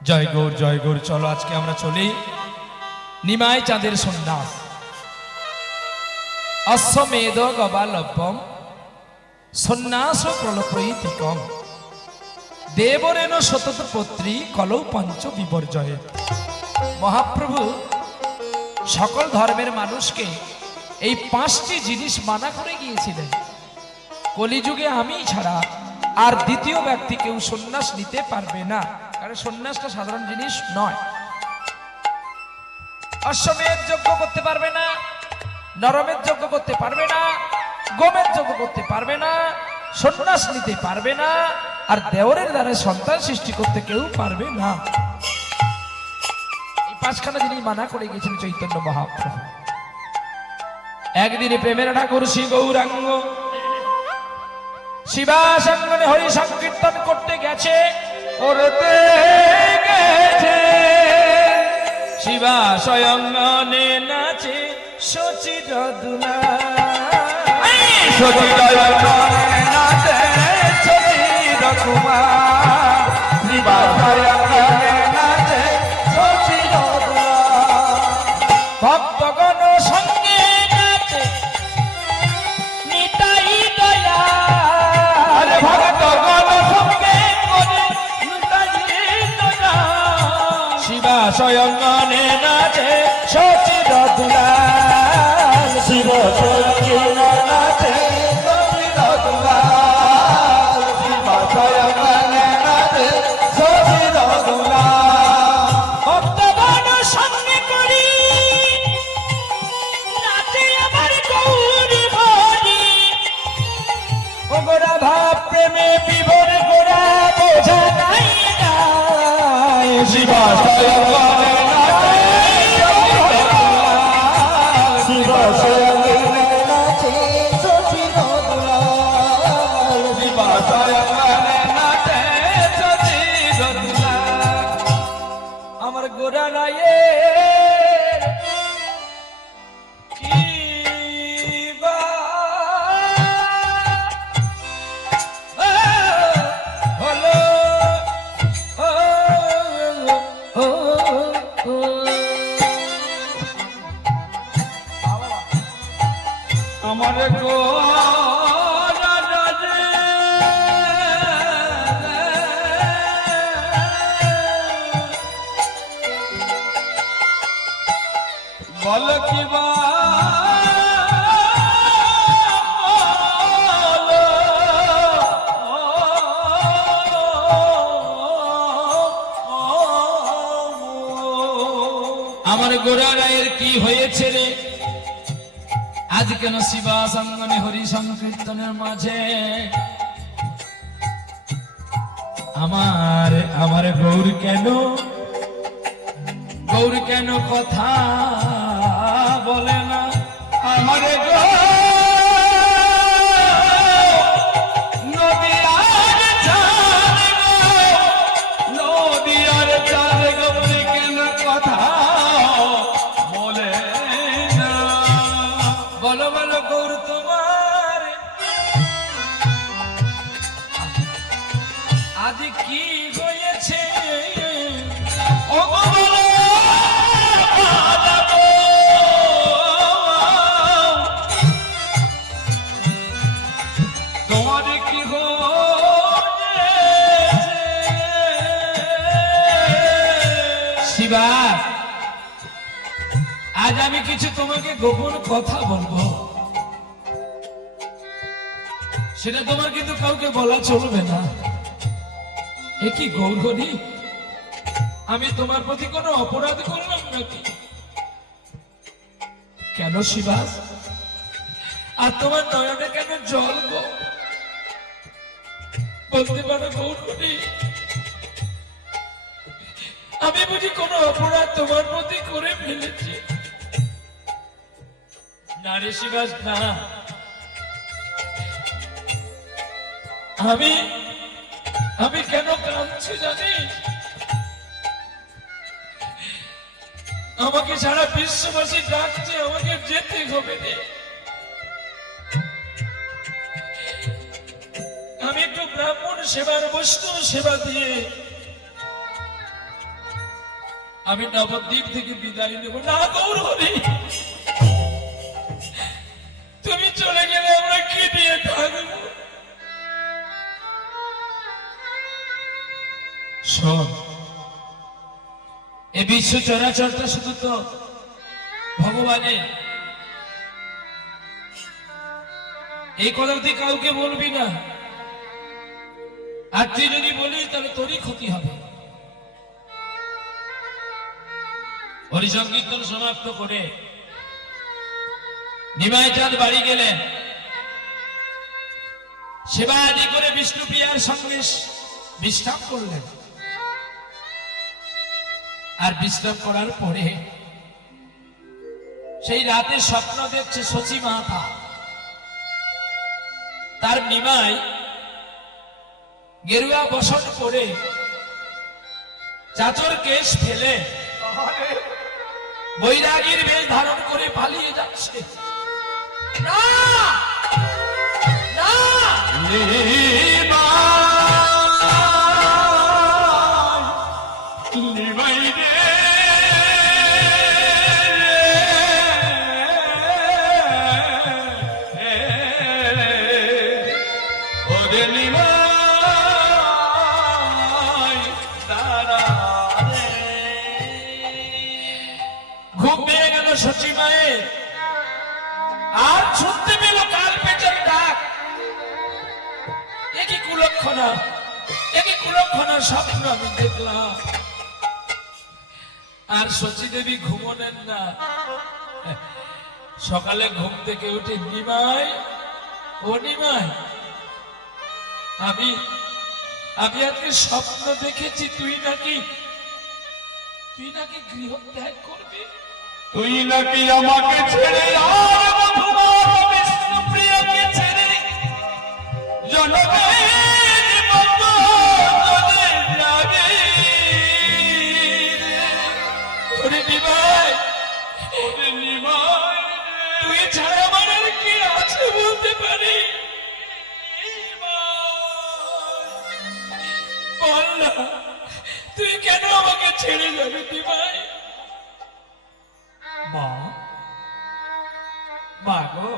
জয় গৌর জয় গৌর। চলো আজকে আমরা চলি নিমাই চাঁদের সন্ন্যাস। অশ্বমেধ গবালভ্যম সন্ন্যাস প্রলপ্রীতিকম দেবরেণ সতত পত্রী কলৌ পঞ্চ বিপর্যয়ে। মহাপ্রভু সকল ধর্মের মানুষকে এই 5টি জিনিস মানা করে গিয়েছিলেন। কলিযুগে আমি ছাড়া আর দ্বিতীয় ব্যক্তি কেউ সন্ন্যাস নিতে পারবে না, কারণ সন্ন্যাসটা সাধারণ জিনিস নয়। অশ্বমেধ যজ্ঞ করতে পারবে না, নরমেধ যজ্ঞ করতে পারবে না, গোমেধ যজ্ঞ করতে পারবে না, সন্ন্যাস নিতে পারবে না, আর দেওরের দ্বারা সন্তান সৃষ্টি করতে কেউ পারবে না। এই 5খানা জিনিস মানা করে গিয়েছিলেন চৈতন্য মহাপ্রভু। একদিনে প্রেমের ঠাকুর শ্রী গৌরাঙ্গ শিবাসঙ্গনে হরি সংকীর্তন করতে গেছে, করতে গেছে। শিবা স্বয়ংনে নাচে সচির দুলা, সচির নাচে সচির কুমার। শিবা স্বয়ংনে নাচে সচির দুলা, ভক্তগণ সঙ্গে নাচে নিতাই দয়া। ভক্তগণ সঙ্গে করে নিতাই দয়া। শিবা স্বয়ংনে নাচে সচির দুলাল, শিব স্বয়ংনে নাচে সচির দুলাল, শিব স্বয়ংনে নাচে সচির দুলাল। ভক্তগণ সঙ্গে করি নাচে আমার গৌরী হরি। গোরা ভাব প্রেমে বিভোর গোরা বোঝা নাই নাই। শিবা স্বয়ংনে নাচে শিব স্বয়ংনে নাচে সচির দুলাল, শিব স্বয়ংনে নাচে সচির দুলাল। আমার গোরা রায়ের কি বা হলো আমার গোরা রাজে বল কি বা আমার গোরা রায়ের কি হয়েছে রে? আজ কেন শিবাসঙ্গনে হরি সংকীর্তনের মাঝে আমার আমার গৌর কেন কথা বলে না? আমার নদিয়ার চার গৌরী কেন কথা বলে না? বলো বলো গৌর তোমার আজ কি হয়েছে? ও বলো তোমার কি হয়েছে? শিবা, আজ আমি কিছু তোমাকে গোপন কথা বলবো, সেটা তোমার কিন্তু কাউকে বলা চলবে না। এ কি গৌরহরি, আমি তোমার প্রতি কোনো অপরাধ করলাম নাকি? কেন শিবা, আর তোমার নয়নে কেন জল গো? বলতে পারো গৌরহরি, আমি বুঝি কোনো অপরাধ তোমার প্রতি করে ফেলেছি? না রে শিবাস, না। আমি কেন কাঁদছি জানিস? আমাকে সারা বিশ্ববাসী ডাকছে, আমাকে যেতে হবে রে। আমি একটু ব্রাহ্মণ সেবার বস্তু সেবা দিয়ে আমি নবদ্বীপ থেকে বিদায় নেব না গৌরহরি, তুমি চলে গেলে আমরা কি দিয়ে থাকবো? শোন, এ বিশ্ব চরাচরটা শুধু তো ভগবানের, এই কথা তুই কাউকে বলবি না, আর তুই যদি বলিস তাহলে তোরই ক্ষতি হবে। হরিসংকীর্তন সমাপ্ত করে নিমাই চাঁদ বাড়ি গেলেন, সেবা আদি করে বিষ্ণুপ্রিয়ার সঙ্গে বিশ্রাম করলেন। আর বিশ্রাম করার পরে সেই রাতে স্বপ্ন দেখছে শচী মাতা, তার নিমাই গেরুয়া বসন করে চাচর কেশ ফেলে বৈরাগীর বেশ ধারণ করে পালিয়ে যাচ্ছে। না না, ঘুম পেয়ে গেল শচী মায়ের, আর শুনতে পেল কাল পেটের ডাক। একই কুলক্ষণা, একই কুলক্ষণার স্বপ্ন আমি দেখলাম। আর শচী দেবী ঘুমোনেন না, সকালে ঘুম থেকে উঠে নিমাই, ও নিমাই, আমি আজকে স্বপ্ন দেখেছি তুই নাকি গৃহ ত্যাগ করবি, তুই নাকি আমাকে ছেড়ে আর মধুমার বিষ্ণুপ্রিয়াকে ছেড়ে জনমের মতো চলে যাবি। ওরে নিমাই, ওরে নিমাই, তুই ছাড়া আমার আর কি আছে বলতে পারি? বল না, তুই কেন আমাকে ছেড়ে যাবি নিমাই? মা, মা গো,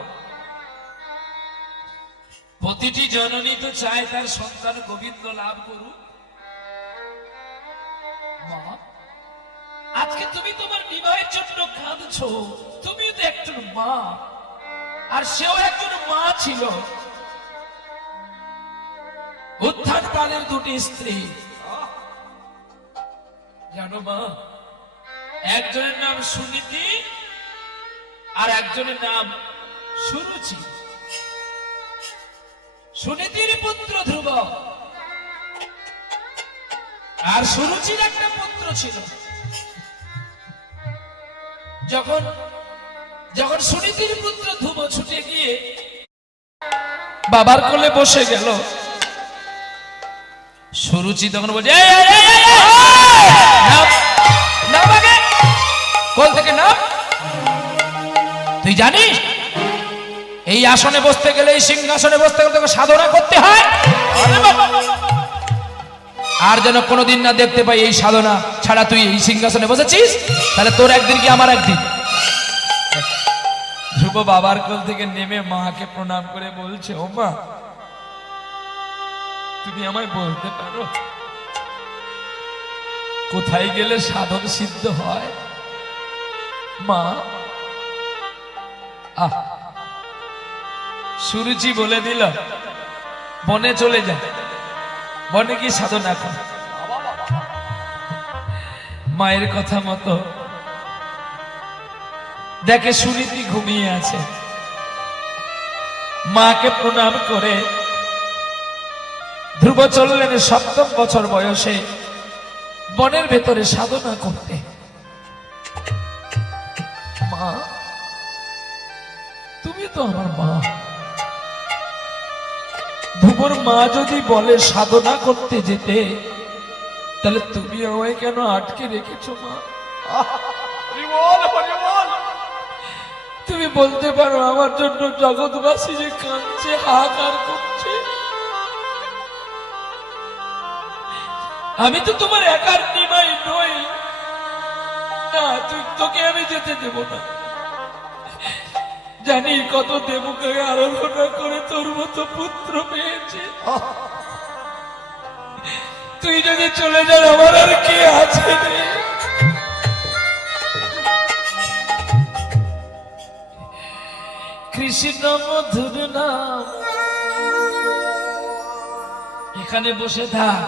প্রতিটি জননী তো চায় তার সন্তান গোবিন্দ লাভ করুক। মা, আজকে তুমি তোমার নিমাইয়ের জন্য কাঁদছো, তুমিও তো একজন মা, আর সেও একজন মা ছিল। উত্থান কালের দুটি স্ত্রী, জানো মা, একজনের নাম সুনীতি আর একজনের নাম সুরুচি। সুনীতির পুত্র ধ্রুব, আর সুরুচির একটা পুত্র ছিল। যখন সুনীতির পুত্র ধ্রুব ছুটে গিয়ে বাবার কোলে বসে গেল, সুরুচি তখন বলছে, কোল থেকে নাম। তুই জানিস এই আসনে বসতে গেলে, এই সিংহাসনে বসতে গেলে তোকে সাধনা করতে হয়, আর যেন কোনোদিন না দেখতে পাই এই সাধনা ছাড়া তুই এই সিংহাসনে বসেছিস, তাহলে তোর একদিন কি আমার একদিন। ধ্রুব বাবার কোল থেকে নেমে মাকে প্রণাম করে বলছে, ও মা, তুমি আমায় বলতে পারো কোথায় গেলে সাধন সিদ্ধ হয়? মা, সুরুচি বলে দিল, বনে চলে যা, বনে গিয়ে সাধনা কর। মায়ের কথা মতো দেখে সুনীতি ঘুমিয়ে আছে, মাকে প্রণাম করে ধ্রুব চললেন ৭ম বছর বয়সে বনের ভেতরে সাধনা করতে। মা, তুমি তো আমার মা, ধ্রুবর মা যদি বলে সাধনা করতে যেতে, তাহলে তুমি আমায় কেন আটকে রেখেছো মা? তুমি বলতে পারো আমার জন্য জগৎবাসী যে কাঁদছে, হাহাকার করছে। আমি তো তোমার একার নিমাই নই, যেতে দেব না। জানি কত দেবকে আরাধনা করে তোর মতো পুত্র পেয়েছে। তুই যদি চলে যান আমার আর কে আছে রে? কৃষ্ণ মধুর নাম এখানে বসে থাক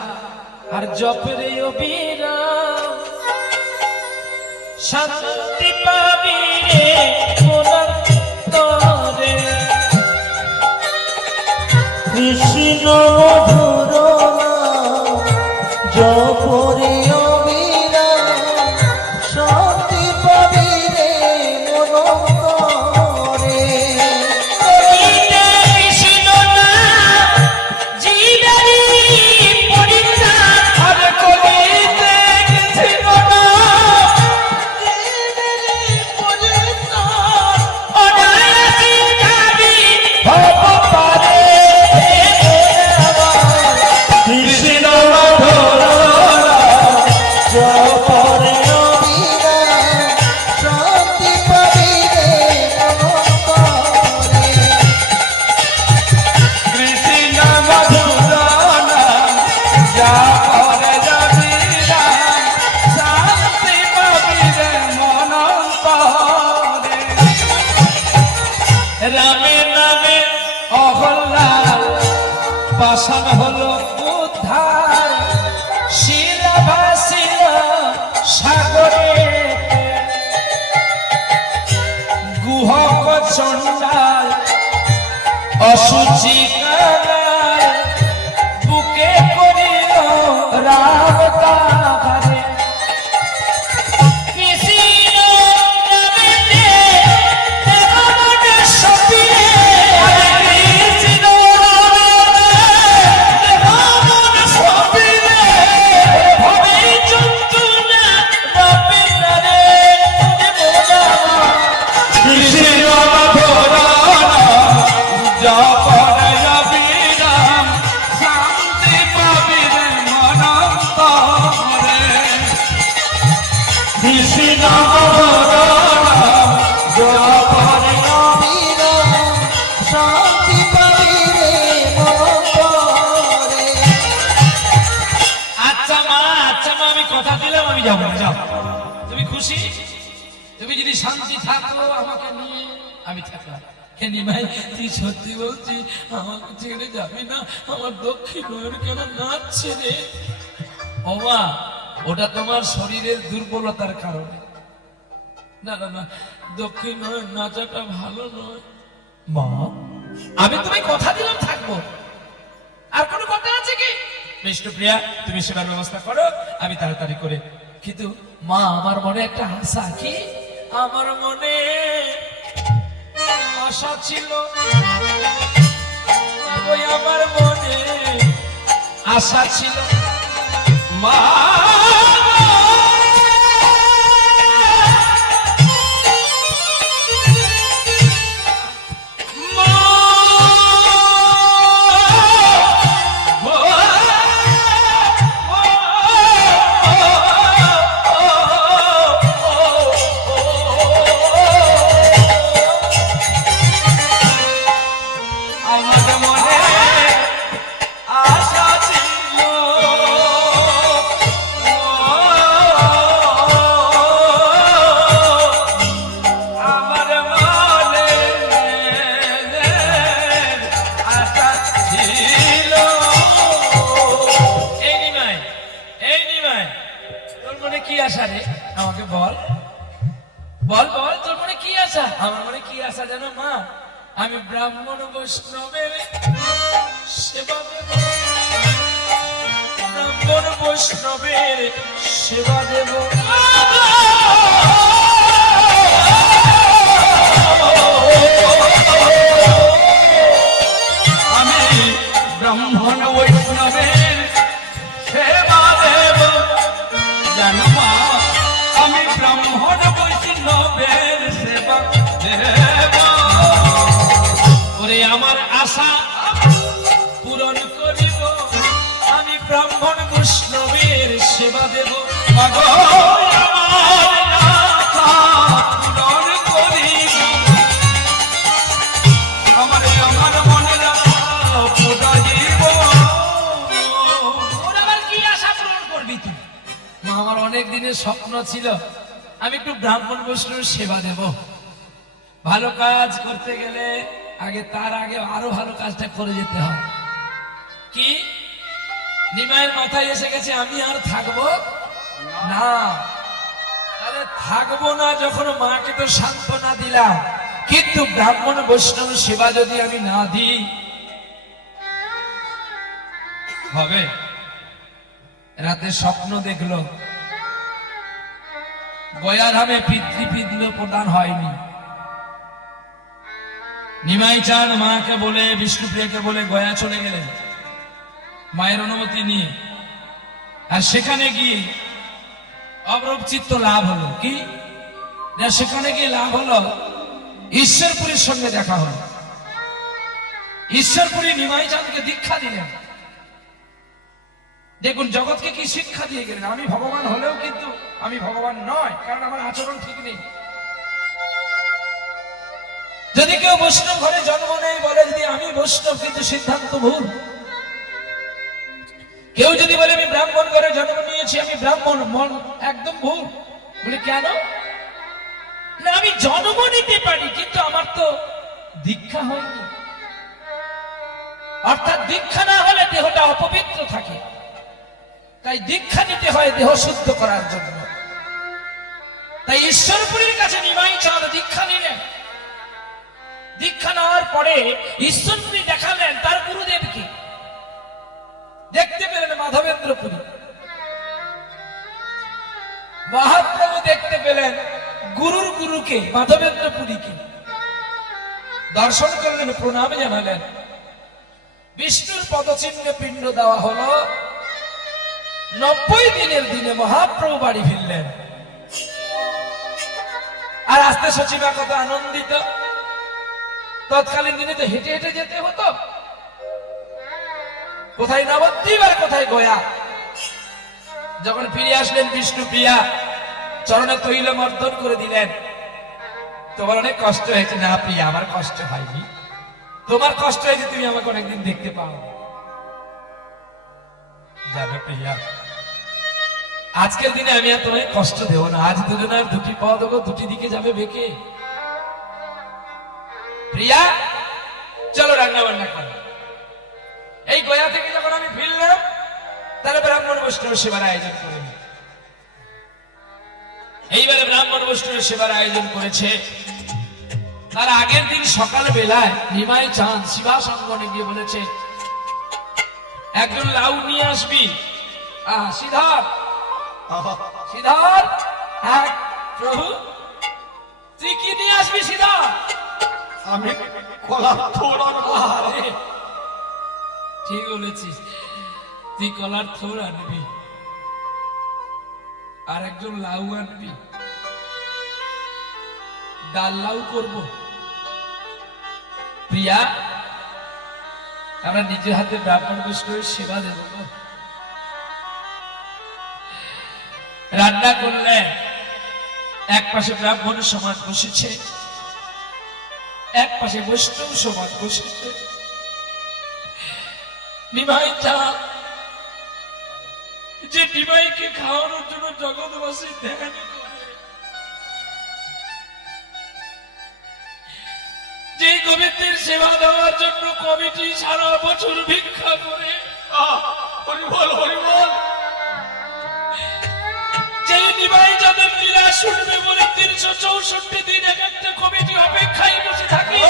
আর জপরে অবিরাম, শান্তি পাবি রে মনের তরে। কৃষ্ণ মধুর নাম জপরে অবিরাম, শান্তি পাবি রে মন তরে। কৃষ্ণ নাম জীবনে পরিত্রাণ, আর কলিতে কৃষ্ণ নাম জীবনে পরিত্রাণ, অনায়াসে যাবি ভব পারে। কৃষ্ণ মধুর নাম জপরে অবিরাম, শান্তি পাবি রে মন তরে। কৃষ্ণ মধুর নাম জপরে অবিরাম, শান্তি পাবি রে মন তরে। রামের নামে অহল্লার পাষাণ হলো উদ্ধার, শিলা ভাসিল সাগরে। গুহক চণ্ডাল অসুচি কানার, বুকে করিল রাম তাহারে। কৃষ্ণ নামেতে দেবমন সপিলে, কৃষ্ণ নামেতে দেবমন সপিলে, ভবে যন্ত্রণা রবে না রে দেবদামা। কৃষ্ণ মধুর নাম জপরে অবিরাম, শান্তি পাবি রে মন তরে। কৃষ্ণ মধুর নাম জপরে অবিরাম, শান্তি পাবি রে মন তরে। আচ্ছা মা আমি কথা দিলাম, আমি যাবো না। যাও, তুমি খুশি? তুমি যদি শান্তি থাকো আমাকে নিয়ে, আমি থাকলাম। নিমাই তুই সত্যি বলছি আমাকে ছেড়ে যাবি না? আমার দক্ষিণ নয়ন কেন নাচছে রে? ও মা, ওটা তোমার শরীরের দুর্বলতার কারণে। না না না, দক্ষিণ নয়ন নাচাটা ভালো নয়। মা, আমি তুমি কথা দিলাম থাকবো। আর কোনো কথা আছে কি? বিষ্ণুপ্রিয়া, তুমি সেবার ব্যবস্থা করো, আমি তাড়াতাড়ি করে। কিন্তু মা, আমার মনে একটা আশা। কি? আমার মনে আশা ছিল, ওই আমার মনে আশা ছিল মা, আমার মনে আশা ছিল, আমার মনে আশা ছিল। এই নিমাই, এই নিমাই, তোর মনে কি আশা রে? আমাকে বল বল বল, তোর মনে কি আশা? আমার মনে কি আশা জানো মা? আমি ব্রাহ্মণ বৈষ্ণবের সেবা দেব, ব্রাহ্মণ বৈষ্ণবের সেবা দেব। আমি ব্রাহ্মণ বৈষ্ণবের সেবা দেব, জানো মা, আমি ব্রাহ্মণ বৈষ্ণবের সেবা দেব। ওরে আমার আশা পূরণ করিব, আমি ব্রাহ্মণ বৈষ্ণবের সেবা দেব। মাগো আমার আশা মা, আমার অনেক দিনের স্বপ্ন ছিল আমি একটু ব্রাহ্মণ বৈষ্ণবের সেবা দেব। ভালো কাজ করতে গেলে তার আগে আরো ভালো কাজটা করে যেতে হয়। কি নিমাইয়ের মাথায় এসে গেছে আমি আর থাকবো না। আরে থাকবো না যখন মাকে তো সান্ত্বনা দিলাম, কিন্তু ব্রাহ্মণ বৈষ্ণব সেবা যদি আমি না দিই হবে? রাতে স্বপ্ন দেখলো গয়াধামে পিতৃপিণ্ড প্রদান হয়নি। নিমাই চাঁদ মাকে বলে, বিষ্ণুপ্রিয়াকে বলে গয়া চলে গেলেন মায়ের অনুমতি নিয়ে। আর সেখানে গিয়ে অবরূপচিত্ত লাভ হলো। কি না, সেখানে গিয়ে লাভ হলো ঈশ্বরপুরীর সঙ্গে দেখা হলো। ঈশ্বরপুরী নিমাই চাঁদকে দীক্ষা দিলেন। দেখুন জগৎকে কি শিক্ষা দিয়ে গেলেন, আমি ভগবান হলেও কিন্তু আমি ভগবান নয়, কারণ আমার আচরণ ঠিক নেই। যদি কেউ বৈষ্ণব ঘরে জন্ম নেই বলে যদি আমি বৈষ্ণব, কিন্তু সিদ্ধান্ত ভুল। কেউ যদি বলে আমি ব্রাহ্মণ ঘরে জন্ম নিয়েছি আমি ব্রাহ্মণ, মন একদম ভুল। বলে কেন না, আমি জন্ম নিতে পারি কিন্তু আমার তো দীক্ষা হয়নি। অর্থাৎ দীক্ষা না হলে দেহটা অপবিত্র থাকে, তাই দীক্ষা নিতে হয় দেহ শুদ্ধ করার জন্য। তাই ঈশ্বরপুরীর কাছে নিমাই চাঁদ দীক্ষা নিলেন। দীক্ষা নেওয়ার পরে ঈশ্বরপুরী দেখালেন তার গুরুদেবকে। দেখতে পেলেন মাধবেন্দ্রপুরী। মহাপ্রভু দেখতে পেলেন গুরুর গুরুকে, মাধবেন্দ্রপুরীকে। দর্শন করলেন, প্রণাম জানালেন। বিষ্ণুর পদচিহ্নে পিণ্ড দেওয়া হলো। 90 দিনের দিনে মহাপ্রভু বাড়ি ফিরলেন। আর আসতে সচিবা কত আনন্দিত। তৎকালীন দিনে তো হেঁটে হেঁটে যেতে হতো, কোথায় নবদ্বীপ আর কোথায় গয়া। যখন ফিরে আসলেন বিষ্ণুপ্রিয়া চরণে তৈল মর্দন করে দিলেন। তোমার অনেক কষ্ট হয়েছে। না প্রিয়া, আমার কষ্ট হয়নি, তোমার কষ্ট হয়েছে, তুমি আমাকে অনেকদিন দেখতে পাও। জানো প্রিয়া, আজকের দিনে আমি আর তোমায় কষ্ট দেব না। আজ দুজনের দুটি পা দেবো, দুটি দিকে যাবে বেঁকে। প্রিয়া চলো রান্না বান্না করো। এই গয়া থেকে যখন আমি ফিরলাম, তাহলে ব্রাহ্মণ বৈষ্ণব সেবার আয়োজন করে। এইবারে ব্রাহ্মণ বৈষ্ণব সেবার আয়োজন করেছে। তার আগের দিন সকাল বেলায় নিমাই চাঁদ শিবা সঙ্গনে গিয়ে বলেছে একজন লাউ নিয়ে আসবি। শ্রীধর, শ্রীধর, হ্যাঁ প্রভু, তুই কি নিয়ে আসবি শ্রীধর? আমি কলা থোড় আরে, ঠিক বলেছিস, তুই কলার থোড় আনবি আর একজন লাউ আনবি। ডাল লাউ করবো। প্রিয়া, আমরা নিজের হাতে ব্রাহ্মণ বৈষ্ণবের সেবা দেব। রান্না করলেন। এক পাশে ব্রাহ্মণ সমাজ বসেছে, এক পাশে বৈষ্ণব সমাজ বসেছে। নিমাই চাঁদ যে নিমাইকে খাওয়ানোর জন্য জগৎবাসী ধ্যান করে, যে গোবিন্দের সেবা দেওয়ার জন্য কমিটি সারা বছর ভিক্ষা করে, হরিবল হরিবল, যে নিমাই যাদের লীলা শুনবে বলে 364 দিন এক একটা কমিটি অপেক্ষায় বসে থাকে,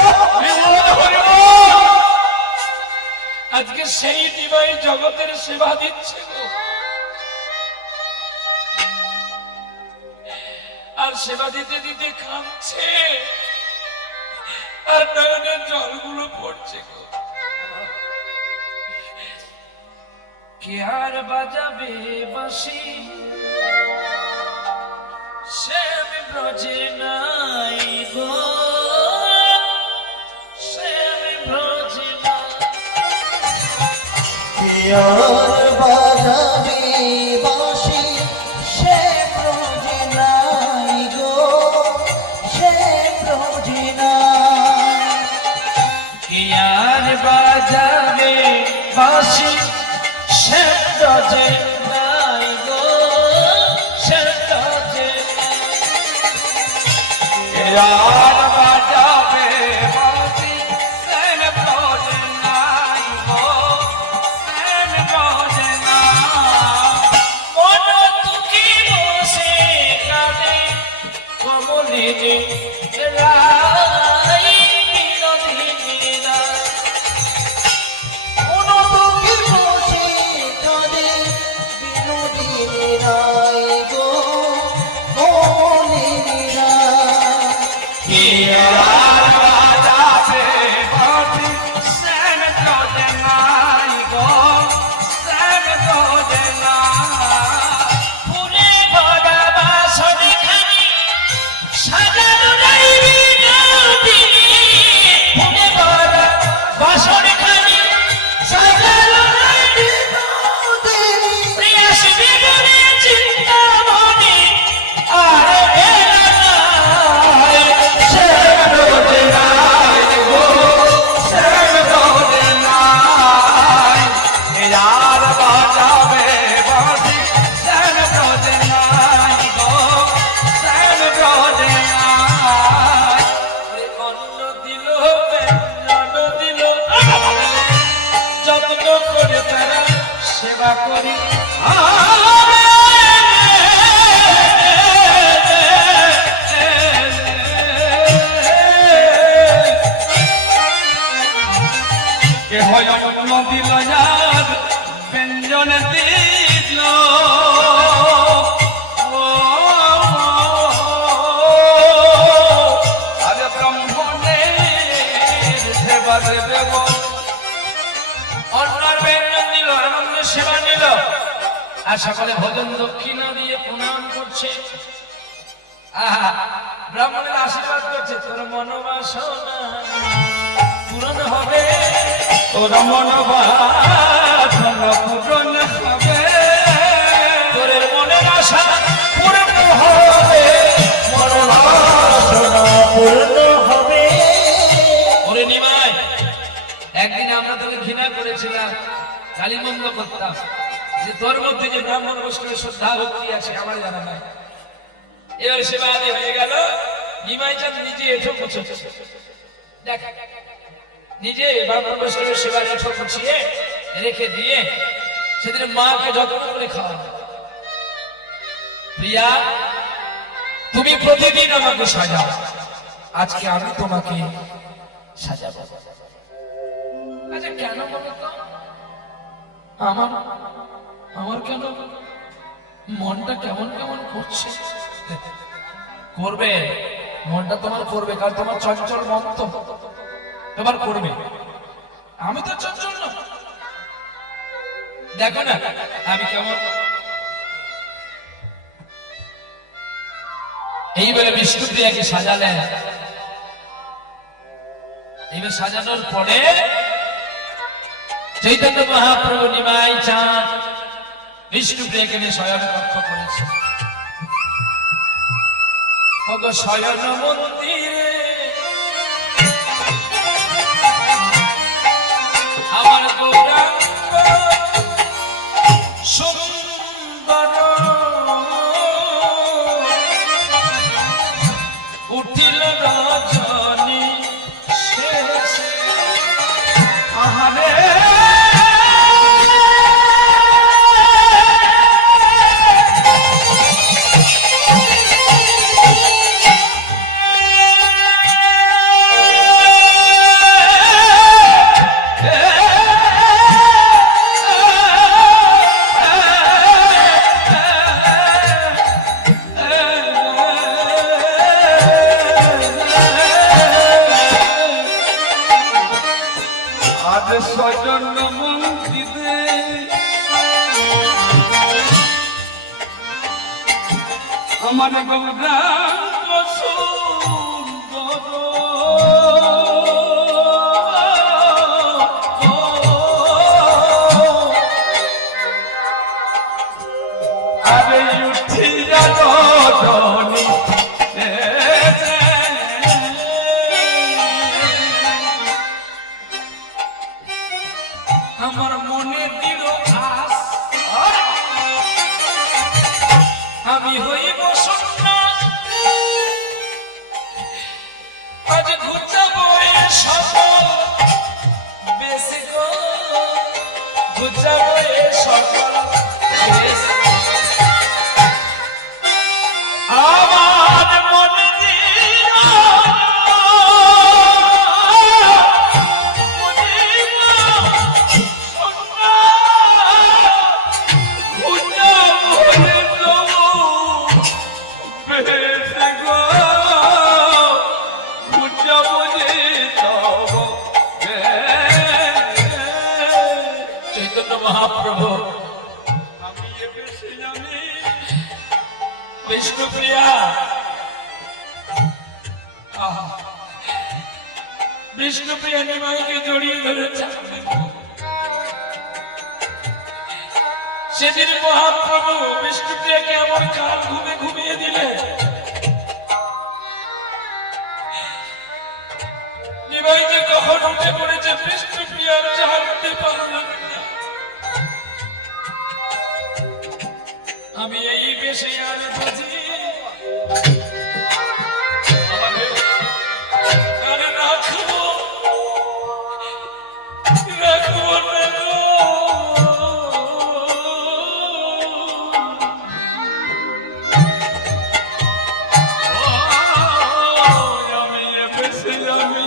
আজকে সেই নিমাই জগতের সেবা দিচ্ছে গো। আর সেবা দিতে দিতে কাঁদছে, আর নয়নের জলগুলো পড়ছে গো। কে আর বাজাবে বাঁশি, সে আমি ব্রজে নাই গো, সে আমি ব্রজে নাই। পিয়ার বাজাবে বাঁশি, সে ব্রজে নাই গো, সে ব্রজে নাই। কে আর বাজাবে বাঁশি, সে ব্রজে নাই গো, আর বাজাবে বাঁশি সেন ব্রজে নাই গো সেন ব্রজে নাই মন দুঃখী বসে কাঁদে কমলিনী রাই বিনোদিনী রায়। কোনো দুঃখী বসে কাঁদে বিনোদিনী রায় গো কমলিনী রায়। আর বাজাবে বাঁশি সেন ব্রজে নাই গো সেন ব্রজে নাই ফুলে ভরা বাসনে খানি সাজানো নাই বিনোদিনী। ফুলে ভরা বাসনে খানি সাজানো নাই বিনোদিনী প্রিয়াসী বিবরে চিন্তামণি আর এলা নাই। সেন ব্রজে নাই গো সেন ব্রজে নাই আর বাজাবে বাঁশি সেন ব্রজে নাই গো সেন ব্রজে নাই অন্ন দিল ব্যঞ্জন দিল যত্ন করে তারা সেবা করি। কে হয় অন্ন দিল যার ব্যঞ্জন দিল আরে ব্রাহ্মণের সেবা দেবে গো অন্নার ব্যঞ্জন দিল, আনন্দ সেবা নিল, আর সকলে ভোজন দক্ষিণা দিয়ে প্রণাম করছে। আহা, ব্রাহ্মণের আশীর্বাদ করছে তোর মনোবাসনা পূরণ হবে, তোর মনোবাসনা পূরণ হবে তোর মনের আশা পূরণ হবে, মনোবাসনা পূরণ হবে। ওরে নিমাই, একদিন আমরা তোকে ঘৃণা করেছিলাম, কালীমন্দ করতাম, যে তোর মধ্যে যে ব্রাহ্মণ বৈষ্ণবের শ্রদ্ধা ভক্তি আছে আমার জানা নাই। এবার সেবা আদি হয়ে গেল, নিমাই চাঁদ নিজে এঠো মুছেছে, দেখ নিজে ব্রাহ্মণ বৈষ্ণবের সেবা এঠো মুছিয়ে রেখে দিয়ে সেদিন মাকে যত্ন করে খাওয়া। প্রিয়া, তুমি প্রতিদিন আমাকে সাজাও, আজকে আমি তোমাকে সাজাবো। আচ্ছা কেন বলো তো? আমার আমার কেন মনটা কেমন কেমন করছে? করবে, মনটা তোমার করবে, কারণ তোমার চঞ্চল মন তো তোমার করবে। আমি তো চঞ্চল না, দেখো না আমি কেমন। এইবারে বিষ্ণুপ্রিয়াকে সাজালেন। এইবার সাজানোর পরে চৈতন্য মহাপ্রভু নিমাই চাঁদ বিষ্ণুপ্রিয়াকে নিয়ে শয়ন কক্ষ করেছে। শয়ন মন্দিরে আমার গৌরাঙ্গ সুন্দর উঠিল রজনী শেষে। আহারে সৈন্য মন্দিরে আমার গৌরাঙ্গ সুন্দর আরে উঠিয়া রজনী আমার মনে দিল আস আমি হইব সন্ন্যাস বুঝাবো এ সকল শেষ। আমার মনে দিও চৈতন্য মহাপ্রভু আমি এ বেশি জানি বিষ্ণুপ্রিয়া বিষ্ণুপ্রিয়া নিমাইকে জড়িয়ে ধরেছে। সেদিন মহাপ্রভু বিষ্ণুপ্রিয়াকে আমার কাল ঘুমিয়ে দিলে নিমাই যে কখন উঠে পড়েছে বিষ্ণুপ্রিয়ার জানতে পারলাম না। আমি এই বেশে আর বুঝি আরে রাখবো রাখবো না গো। আমি এ বেশি জানি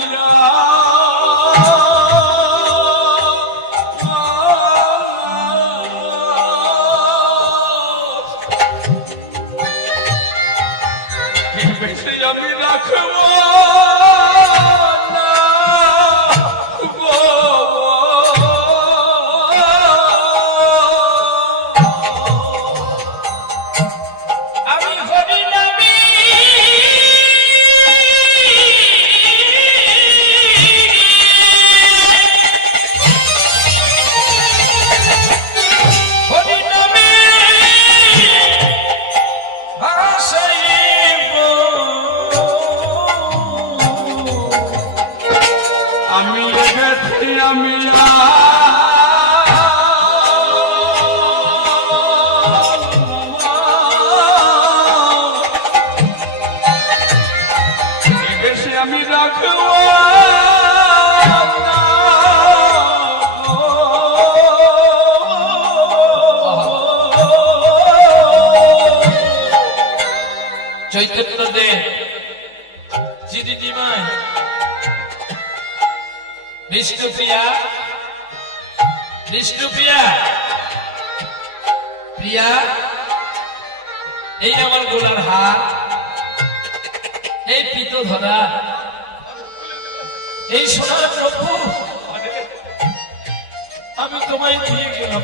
বেশি আমি রাখবো না গো। আমি হরি নামী হরি নামী ভাসাইব। আমি এ বেশি আমি বেশি আমি রাখবো না চৈতন্য দেব যিনি নিমাই বিষ্ণুপ্রিয়া বিষ্ণুপ্রিয়া প্রিয়া এই আমার গোলার হার, এই পিত ধরা, এই সোনার দ্রব্য আমি তোমায় দিয়ে গেলাম।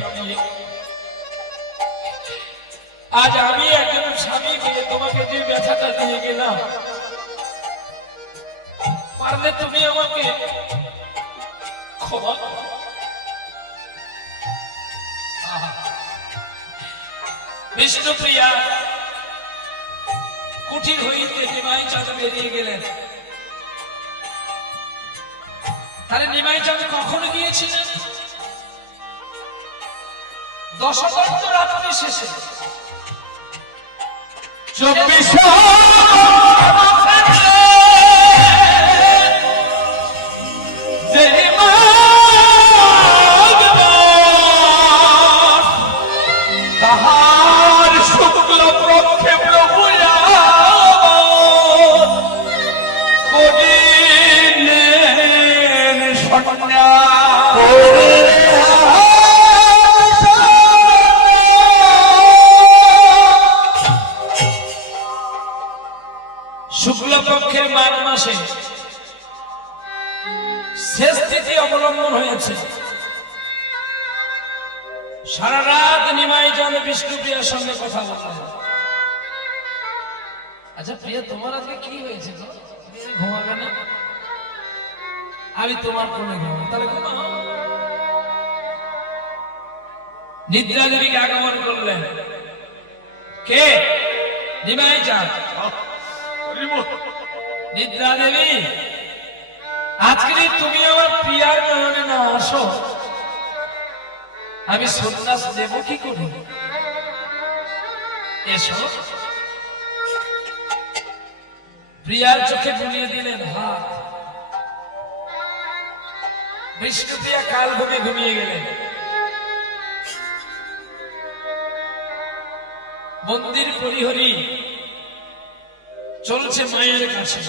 আজ আমি একজন স্বামীকে তোমাকে যে ব্যথাটা দিয়ে গেলাম, পারলে তুমি আমাকে ক্ষমা করো। বিষ্ণুপ্রিয়া কুঠির হইতে নিমাই চাঁদ বেরিয়ে গেলেন। তাহলে নিমাই চাঁদ কখন গিয়েছিলেন? দশকর্ত রাত্রি শেষে 24 তাহার শুক্ল পক্ষে প্রভু করিলেন শুক্লপক্ষের মাঘ মাসে শেষ তিথি অবলম্বন হয়েছে। সারা রাত নিমাই চাঁদ বিষ্ণুপ্রিয়ার সঙ্গে কথা বললেন। আচ্ছা প্রিয়া, তোমার আজকে কি হয়েছে? ঘুমাবে না? আমি তোমার কোলে ঘুমাবো, তাহলে ঘুমাও। নিদ্রা দেবীকে আগমন করলেন। কে? নিমাই চাঁদ। নিদ্রা দেবী, আজকে তুমি আমার প্রিয়ার নয়নে না আসো, আমি সন্ন্যাস দেব কি করে? এসো। প্রিয়ার চোখে বুলিয়ে দিলেন হাত। বিষ্ণুপ্রিয়া কাল ঘুমিয়ে গেলেন। মন্দির পরিহরি চলছে মায়ের কাছে।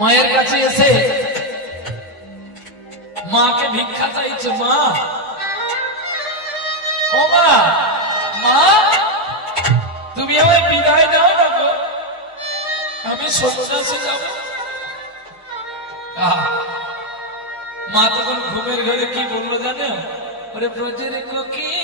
মায়ের কাছে এসে মাকে ভিক্ষা চাইছে। মা, ও মা, মা তুমি আমায় বিদায় দাও না গো, আমি সন্ন্যাসে যাব। মা তখন ঘুমের ঘরে কি বললো জানো? ওরে ব্রজের কোকিল